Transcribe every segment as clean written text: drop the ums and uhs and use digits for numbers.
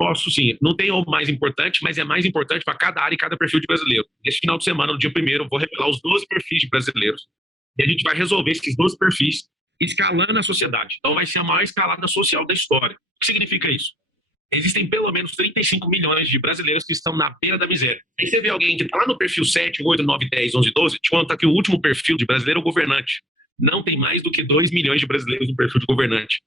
Posso sim. Não tem o mais importante, mas é mais importante para cada área e cada perfil de brasileiro. Nesse final de semana, no dia primeiro, eu vou revelar os 12 perfis de brasileiros. E a gente vai resolver esses 12 perfis escalando a sociedade. Então vai ser a maior escalada social da história. O que significa isso? Existem pelo menos 35 milhões de brasileiros que estão na beira da miséria. Aí você vê alguém que está lá no perfil 7, 8, 9, 10, 11, 12, te conta que o último perfil de brasileiro é o governante. Não tem mais do que 2 milhões de brasileiros no perfil de governante.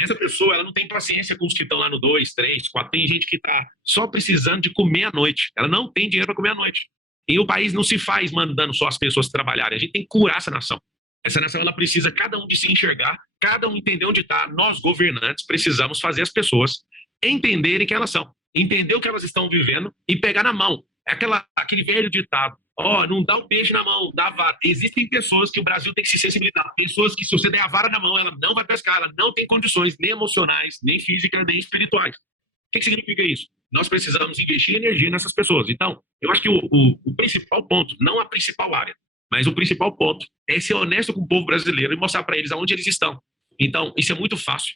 Essa pessoa, ela não tem paciência com os que estão lá no 2, 3, 4. Tem gente que está só precisando de comer à noite. Ela não tem dinheiro para comer à noite. E o país não se faz mandando só as pessoas trabalharem. A gente tem que curar essa nação. Essa nação, ela precisa cada um de se enxergar, cada um entender onde está. Nós, governantes, precisamos fazer as pessoas entenderem quem elas são, entender o que elas estão vivendo e pegar na mão. É aquele velho ditado: ó, não dá o beijo na mão, dá a vara. Existem pessoas que o Brasil tem que se sensibilizar. Pessoas que, se você der a vara na mão, ela não vai pescar, ela não tem condições nem emocionais, nem físicas, nem espirituais. O que significa isso? Nós precisamos investir energia nessas pessoas. Então, eu acho que o principal ponto, não a principal área, mas o principal ponto é ser honesto com o povo brasileiro e mostrar para eles aonde eles estão. Então, isso é muito fácil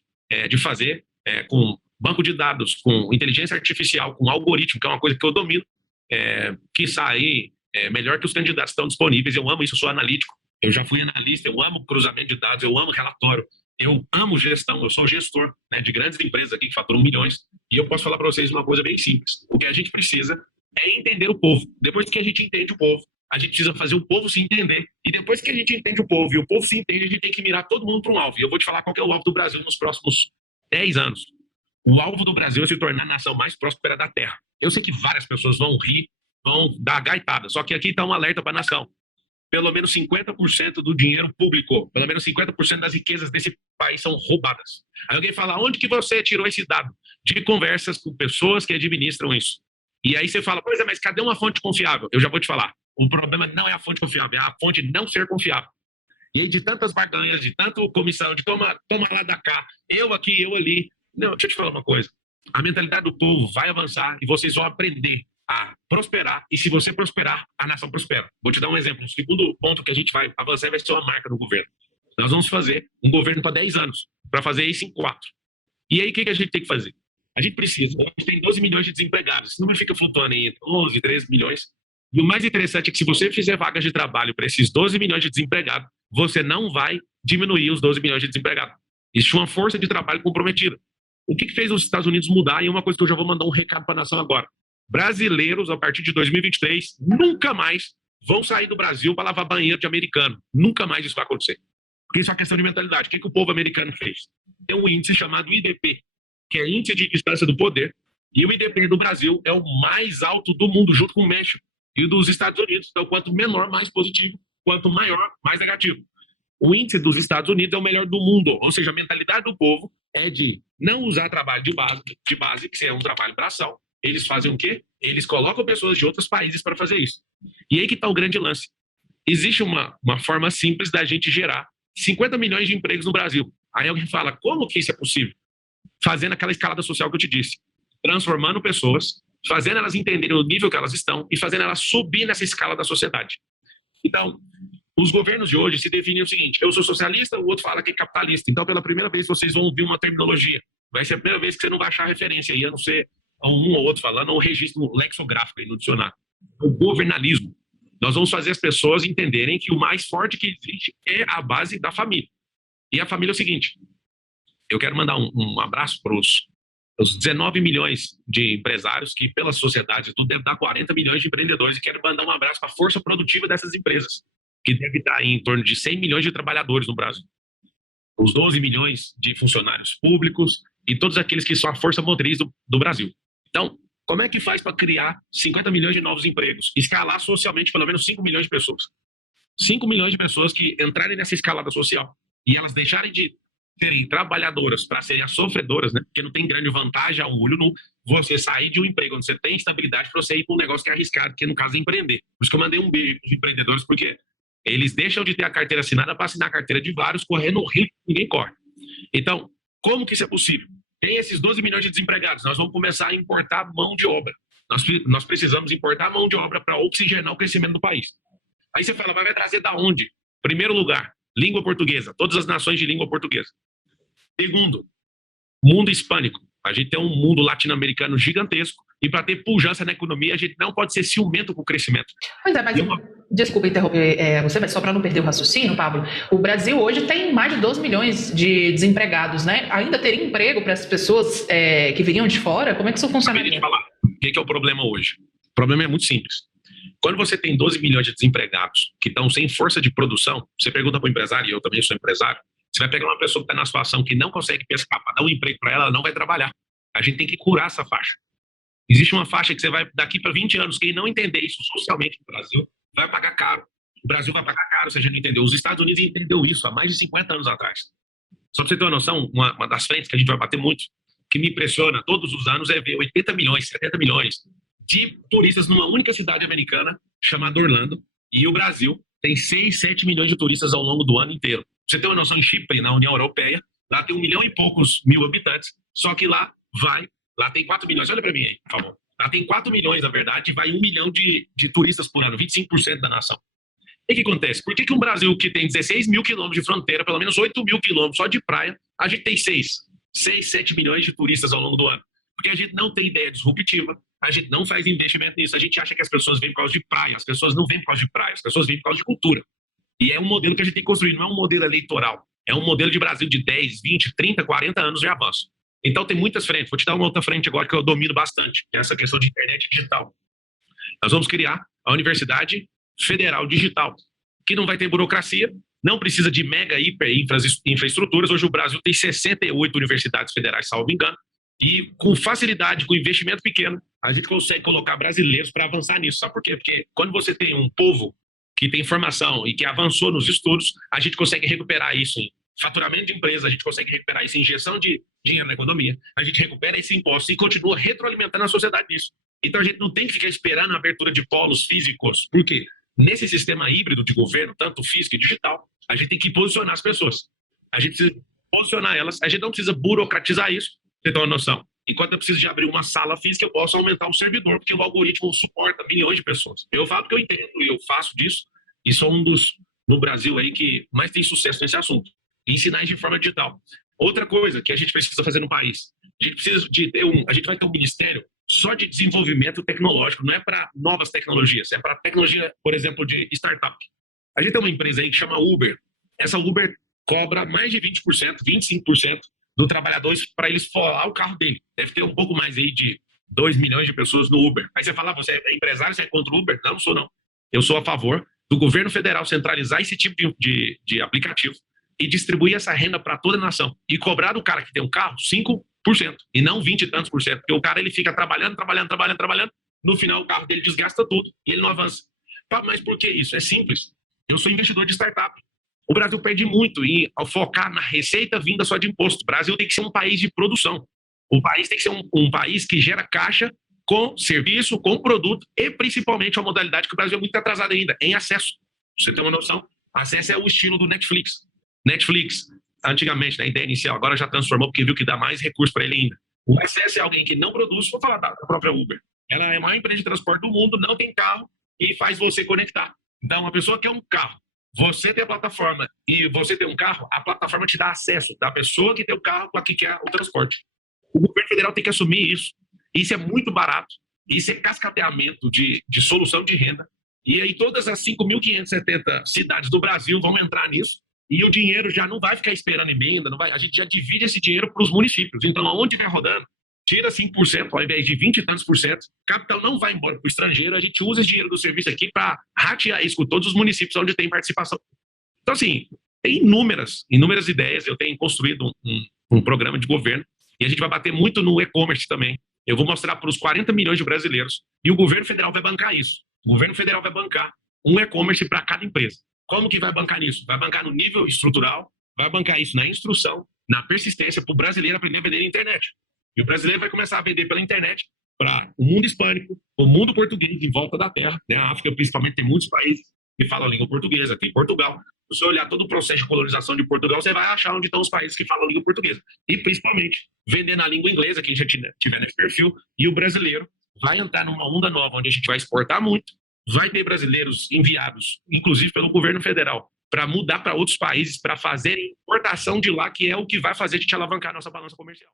de fazer com banco de dados, com inteligência artificial, com algoritmo, que é uma coisa que eu domino, que sai melhor que os candidatos estão disponíveis. Eu amo isso, eu sou analítico, eu já fui analista, eu amo cruzamento de dados, eu amo relatório, eu amo gestão, eu sou gestor de grandes empresas aqui que faturam milhões, e eu posso falar para vocês uma coisa bem simples: o que a gente precisa é entender o povo. Depois que a gente entende o povo, a gente precisa fazer o povo se entender, e depois que a gente entende o povo e o povo se entende, a gente tem que mirar todo mundo para um alvo. E eu vou te falar qual que é o alvo do Brasil nos próximos 10 anos. O alvo do Brasil é se tornar a nação mais próspera da Terra. Eu sei que várias pessoas vão rir, vão dar gaitada, só que aqui está um alerta para a nação. Pelo menos 50% do dinheiro público, pelo menos 50% das riquezas desse país são roubadas. Aí alguém fala: onde que você tirou esse dado? De conversas com pessoas que administram isso. E aí você fala: pois é, mas cadê uma fonte confiável? Eu já vou te falar. O problema não é a fonte confiável, é a fonte não ser confiável. E aí, de tantas barganhas, de tanto comissão, de toma lá da cá, eu aqui, eu ali. Não, deixa eu te falar uma coisa. A mentalidade do povo vai avançar e vocês vão aprender a prosperar. E se você prosperar, a nação prospera. Vou te dar um exemplo. O segundo ponto que a gente vai avançar vai ser uma marca do governo. Nós vamos fazer um governo para 10 anos, para fazer isso em 4. E aí, o que a gente tem que fazer? A gente precisa. A gente tem 12 milhões de desempregados. Esse número fica flutuando em 11, 13 milhões. E o mais interessante é que, se você fizer vagas de trabalho para esses 12 milhões de desempregados, você não vai diminuir os 12 milhões de desempregados. Existe uma força de trabalho comprometida. O que fez os Estados Unidos mudar? E uma coisa que eu já vou mandar um recado para a nação agora: brasileiros, a partir de 2023, nunca mais vão sair do Brasil para lavar banheiro de americano. Nunca mais isso vai acontecer. Porque isso é uma questão de mentalidade. O que o povo americano fez? Tem um índice chamado IDP, que é Índice de Distância do Poder, e o IDP do Brasil é o mais alto do mundo, junto com o México e dos Estados Unidos. Então, quanto menor, mais positivo; quanto maior, mais negativo. O índice dos Estados Unidos é o melhor do mundo, ou seja, a mentalidade do povo é de não usar trabalho de base, que é um trabalho braçal. Eles fazem o quê? Eles colocam pessoas de outros países para fazer isso. E aí que está o grande lance. Existe uma forma simples da gente gerar 50 milhões de empregos no Brasil. Aí alguém fala: como que isso é possível? Fazendo aquela escalada social que eu te disse. Transformando pessoas, fazendo elas entenderem o nível que elas estão e fazendo elas subir nessa escala da sociedade. Então, os governos de hoje se definem o seguinte: eu sou socialista, o outro fala que é capitalista. Então, pela primeira vez, vocês vão ouvir uma terminologia. Vai ser a primeira vez que você não vai achar referência aí, a não ser um ou outro falando, ou registro lexográfico aí no dicionário. O governalismo. Nós vamos fazer as pessoas entenderem que o mais forte que existe é a base da família. E a família é o seguinte: eu quero mandar um abraço para os 19 milhões de empresários que, pela sociedade, tudo deve dar 40 milhões de empreendedores, e quero mandar um abraço para a força produtiva dessas empresas, que deve estar em torno de 100 milhões de trabalhadores no Brasil. Os 12 milhões de funcionários públicos e todos aqueles que são a força motriz do Brasil. Então, como é que faz para criar 50 milhões de novos empregos? Escalar socialmente pelo menos 5 milhões de pessoas. 5 milhões de pessoas que entrarem nessa escalada social e elas deixarem de serem trabalhadoras para serem as sofredoras, né? Porque não tem grande vantagem ao olho nu você sair de um emprego onde você tem estabilidade para você ir para um negócio que é arriscado, que no caso é empreender. Por isso que eu mandei um beijo para os empreendedores, porque eles deixam de ter a carteira assinada para assinar a carteira de vários, correndo o risco que ninguém corre. Então, como que isso é possível? Tem esses 12 milhões de desempregados, nós vamos começar a importar mão de obra. Nós precisamos importar mão de obra para oxigenar o crescimento do país. Aí você fala: vai trazer da onde? Primeiro lugar, língua portuguesa, todas as nações de língua portuguesa. Segundo, mundo hispânico. A gente tem um mundo latino-americano gigantesco e para ter pujança na economia, a gente não pode ser ciumento com o crescimento. Pois é, mas desculpa interromper você, mas só para não perder o raciocínio, Pablo, o Brasil hoje tem mais de 12 milhões de desempregados, né? Ainda teria emprego para essas pessoas que viriam de fora? Como é que isso funcionaria? O que é o problema hoje? O problema é muito simples. Quando você tem 12 milhões de desempregados que estão sem força de produção, você pergunta para o empresário, e eu também sou empresário, você vai pegar uma pessoa que está na situação que não consegue pescar para dar um emprego para ela, ela não vai trabalhar. A gente tem que curar essa faixa. Existe uma faixa que você vai, daqui para 20 anos, quem não entender isso socialmente no Brasil, vai pagar caro. O Brasil vai pagar caro se a gente não entendeu. Os Estados Unidos entendeu isso há mais de 50 anos atrás. Só para você ter uma noção, uma das frentes que a gente vai bater muito, que me impressiona todos os anos, é ver 80 milhões, 70 milhões de turistas numa única cidade americana, chamada Orlando, e o Brasil tem 6, 7 milhões de turistas ao longo do ano inteiro. Você tem uma noção, em Chipre, na União Europeia, lá tem 1 milhão e poucos mil habitantes, só que lá tem 4 milhões, olha para mim aí, por favor. Lá tem 4 milhões, na verdade, e vai 1 milhão de turistas por ano, 25% da nação. O que acontece? Por que um Brasil que tem 16 mil quilômetros de fronteira, pelo menos 8 mil quilômetros só de praia, a gente tem 6, 7 milhões de turistas ao longo do ano? Porque a gente não tem ideia disruptiva, a gente não faz investimento nisso, a gente acha que as pessoas vêm por causa de praia, as pessoas não vêm por causa de praia, as pessoas vêm por causa de cultura. E é um modelo que a gente tem que construir, não é um modelo eleitoral, é um modelo de Brasil de 10, 20, 30, 40 anos de avanço. Então tem muitas frentes, vou te dar uma outra frente agora que eu domino bastante, que é essa questão de internet digital. Nós vamos criar a Universidade Federal Digital, que não vai ter burocracia, não precisa de mega, hiper infraestruturas. Hoje o Brasil tem 68 universidades federais, salvo engano, e com facilidade, com investimento pequeno, a gente consegue colocar brasileiros para avançar nisso. Sabe por quê? Porque quando você tem um povo que tem formação e que avançou nos estudos, a gente consegue recuperar isso em faturamento de empresa, a gente consegue recuperar isso em injeção de dinheiro na economia, a gente recupera esse imposto e continua retroalimentando a sociedade nisso. Então a gente não tem que ficar esperando a abertura de polos físicos. Por quê? Nesse sistema híbrido de governo, tanto físico e digital, a gente tem que posicionar as pessoas. A gente precisa posicionar elas, a gente não precisa burocratizar isso, você tem uma noção. Enquanto eu preciso de abrir uma sala física, eu posso aumentar o servidor, porque o algoritmo suporta milhões de pessoas. Eu falo que eu entendo e eu faço disso, e sou um dos, no Brasil, aí que mais tem sucesso nesse assunto. Ensinar de forma digital. Outra coisa que a gente precisa fazer no país, a gente precisa de ter a gente vai ter um ministério só de desenvolvimento tecnológico, não é para novas tecnologias, é para tecnologia, por exemplo, de startup. A gente tem uma empresa aí que chama Uber. Essa Uber cobra mais de 20%, 25% do trabalhador para eles forrar o carro dele. Deve ter um pouco mais aí de 2 milhões de pessoas no Uber. Aí você fala, você é empresário, você é contra o Uber? Não, não sou não. Eu sou a favor do governo federal centralizar esse tipo de aplicativo e distribuir essa renda para toda a nação. E cobrar do cara que tem um carro 5%, e não 20 e tantos por cento. Porque o cara ele fica trabalhando, no final o carro dele desgasta tudo e ele não avança. Mas por que isso? É simples. Eu sou investidor de startup. O Brasil perde muito ao focar na receita vinda só de imposto. O Brasil tem que ser um país de produção. O país tem que ser um país que gera caixa com serviço, com produto e principalmente uma modalidade que o Brasil é muito atrasado ainda, em acesso. Você tem uma noção? Acesso é o estilo do Netflix. Netflix, antigamente, na ideia inicial, agora já transformou porque viu que dá mais recurso para ele ainda. O acesso é alguém que não produz, vou falar da própria Uber. Ela é a maior empresa de transporte do mundo, não tem carro e faz você conectar. Então, uma pessoa quer um carro, você tem a plataforma e você tem um carro, a plataforma te dá acesso da pessoa que tem o carro com a que quer o transporte. O governo federal tem que assumir isso. Isso é muito barato. Isso é cascateamento de solução de renda. E aí todas as 5.570 cidades do Brasil vão entrar nisso. E o dinheiro já não vai ficar esperando emenda, a gente já divide esse dinheiro para os municípios. Então, aonde vai rodando, tira 5% ao invés de 20 e tantos por cento. Capital não vai embora para o estrangeiro, a gente usa esse dinheiro do serviço aqui para ratear isso com todos os municípios onde tem participação. Então, assim, tem inúmeras ideias. Eu tenho construído um programa de governo e a gente vai bater muito no e-commerce também. Eu vou mostrar para os 40 milhões de brasileiros e o governo federal vai bancar isso. O governo federal vai bancar um e-commerce para cada empresa. Como que vai bancar nisso? Vai bancar no nível estrutural, vai bancar isso na instrução, na persistência, para o brasileiro aprender a vender na internet. E o brasileiro vai começar a vender pela internet para o mundo hispânico, o mundo português em volta da terra. Né? A África, principalmente, tem muitos países que falam a língua portuguesa. Tem Portugal. Se você olhar todo o processo de colonização de Portugal, você vai achar onde estão os países que falam a língua portuguesa. E, principalmente, vender na língua inglesa, quem já tiver nesse perfil. E o brasileiro vai entrar numa onda nova, onde a gente vai exportar muito. Vai ter brasileiros enviados, inclusive pelo governo federal, para mudar para outros países, para fazer importação de lá, que é o que vai fazer a gente alavancar a nossa balança comercial.